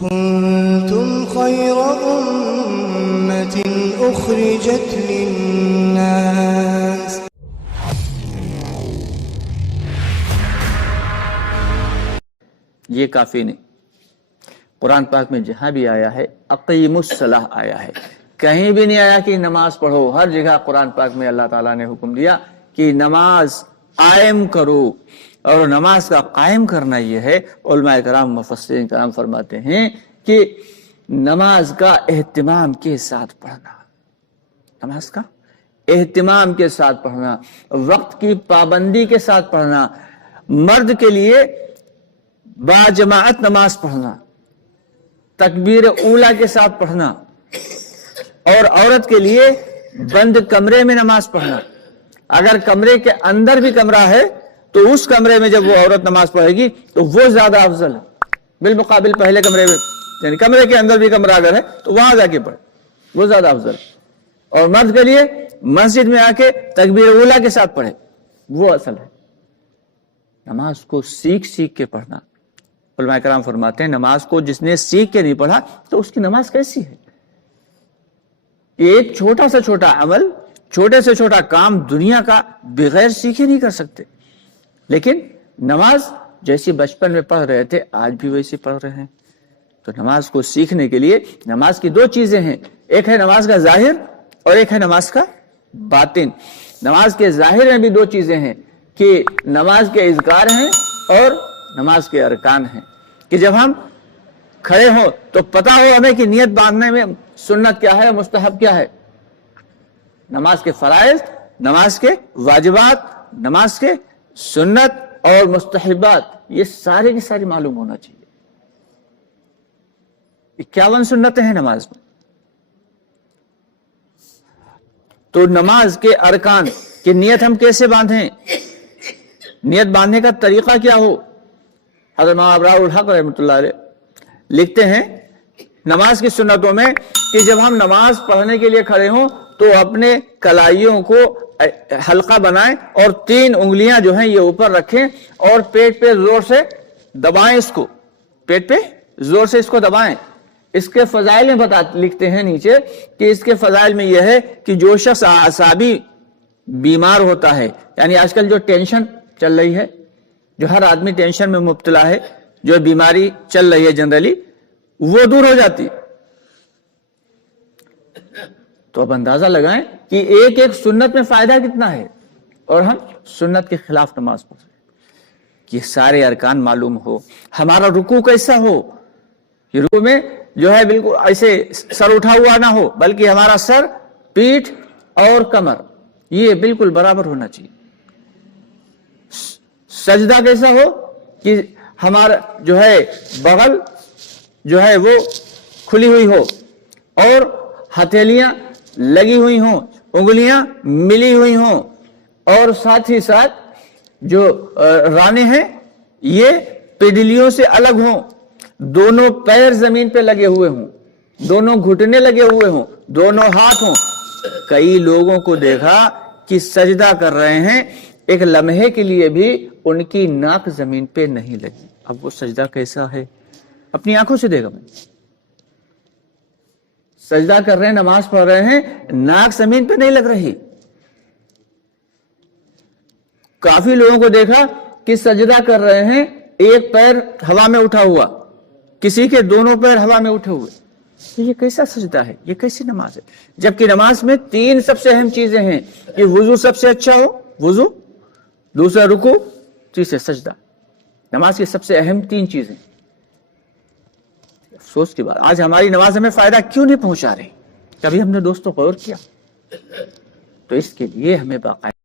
كنتم خير أمة أخرجت للناس یہ کافی نہیں. قرآن پاک میں جہاں بھی آیا ہے اقیم الصلاۃ آیا ہے، کہیں بھی نہیں آیا کہ نماز پڑھو. ہر جگہ قرآن پاک میں اللہ تعالیٰ نے حکم دیا کہ نماز قائم کرو، اور نماز کا قائم کرنا یہ ہے. علماء کرام مفسرین کرام فرماتے ہیں کہ نماز کا اہتمام کے ساتھ پڑھنا، نماز کا اہتمام کے ساتھ پڑھنا، وقت کی پابندی کے ساتھ پڑھنا، مرد کے لیے با جماعت نماز پڑھنا، تکبیر اولا کے ساتھ پڑھنا، اور عورت کے لیے بند کمرے میں نماز پڑھنا. اگر کمرے کے اندر بھی کمرہ ہے تو اس کمرے میں جب وہ عورت نماز پڑھے گی تو وہ زیادہ افضل ہے بالمقابل پہلے کمرے میں، یعنی کمرے کے اندر بھی کمرہ اگر ہے تو وہاں جا کے پڑھے، وہ زیادہ افضل ہے. اور مرد کے لیے مسجد میں آ کے تکبیر اولا کے ساتھ پڑھے، وہ اصل ہے. نماز کو سیکھ سیکھ کے پڑھنا. علماء کرام فرماتے ہیں نماز کو جس نے سیکھ کے نہیں پڑھا تو اس کی نماز کیسی ہے؟ ایک چھوٹا سے چھوٹا عمل، چھوٹے سے چھوٹا کام دنیا کا بغیر سیکھے نہیں کر سکتے. لیکن نماز جیسی بچپن میں پڑھ رہے تھے آج بھی ویسی پڑھ رہے ہیں. تو نماز کو سیکھنے کے لیے نماز کی دو چیزیں ہیں، ایک ہے نماز کا ظاہر اور ایک ہے نماز کا باطن. نماز کے ظاہر میں بھی دو چیزیں ہیں کہ نماز کے اذکار ہیں اور نماز کے ارکان ہیں. کہ جب ہم کھڑے ہوں تو پتہ ہو ہمیں کہ نیت باندھنے میں سنت کیا ہے، مستحب کیا ہے. نماز کے فرائض، نماز کے واجبات، نماز کے سنت اور مستحبات، یہ سارے کی ساری معلوم ہونا چاہیے. 51 سنتیں ہیں نماز میں. تو نماز کے ارکان کی نیت ہم کیسے باندھیں، نیت باندھنے کا طریقہ کیا ہو. حضرت مولانا ابرار الحق رحمۃ اللہ علیہ لکھتے ہیں نماز کی سنتوں میں کہ جب ہم نماز پڑھنے کے لیے کھڑے ہوں تو اپنے کلائیوں کو حلقہ بنائیں اور 3 انگلیاں جو ہیں یہ اوپر رکھیں اور پیٹ پہ زور سے دبائیں، اس کو پیٹ پہ زور سے اس کو دبائیں. اس کے فضائل میں لکھتے ہیں نیچے کہ اس کے فضائل میں یہ ہے کہ جو شخص اعصابی بیمار ہوتا ہے، یعنی آج کل جو ٹینشن چل رہی ہے، جو ہر آدمی ٹینشن میں مبتلا ہے، جو بیماری چل رہی ہے جنرلی، وہ دور ہو جاتی. تو اب اندازہ لگائیں کہ ایک ایک سنت میں فائدہ کتنا ہے، اور ہم سنت کے خلاف نماز پڑھ رہے ہیں. یہ سارے ارکان معلوم ہو، ہمارا رکوع کیسا ہو، یہ رکوع میں جو ہے بالکل ایسے سر اٹھا ہوا نہ ہو، بلکہ ہمارا سر، پیٹھ اور کمر یہ بالکل برابر ہونا چاہیے. سجدہ کیسا ہو کہ ہمارا جو ہے بغل جو ہے وہ کھلی ہوئی ہو اور ہتھیلیاں لگی ہوئی ہوں، انگلیاں ملی ہوئی ہوں، اور ساتھ ہی ساتھ جو رانے ہیں یہ پڈلیوں سے الگ ہوں، دونوں پیر زمین پہ لگے ہوئے ہوں، دونوں گھٹنے لگے ہوئے ہوں، دونوں ہاتھ ہوں. کئی لوگوں کو دیکھا کہ سجدہ کر رہے ہیں، ایک لمحے کے لیے بھی ان کی ناک زمین پہ نہیں لگی. اب وہ سجدہ کیسا ہے؟ اپنی آنکھوں سے دیکھا میں، سجدہ کر رہے ہیں، نماز پڑھ رہے ہیں، ناک زمین پہ نہیں لگ رہی. کافی لوگوں کو دیکھا کہ سجدہ کر رہے ہیں، ایک پیر ہوا میں اٹھا ہوا، کسی کے دونوں پیر ہوا میں اٹھے ہوئے. یہ کیسا سجدہ ہے، یہ کیسی نماز ہے؟ جبکہ نماز میں 3 سب سے اہم چیزیں ہیں کہ وضو سب سے اچھا ہو، وضو، دوسرا رکوع، تیسرا سجدہ. نماز کی سب سے اہم 3 چیزیں. افسوس کی بات آج ہماری نماز ہمیں فائدہ کیوں نہیں پہنچا رہی؟ کبھی ہم نے دوستوں غور کیا؟ تو اس کے لیے ہمیں باقاعدہ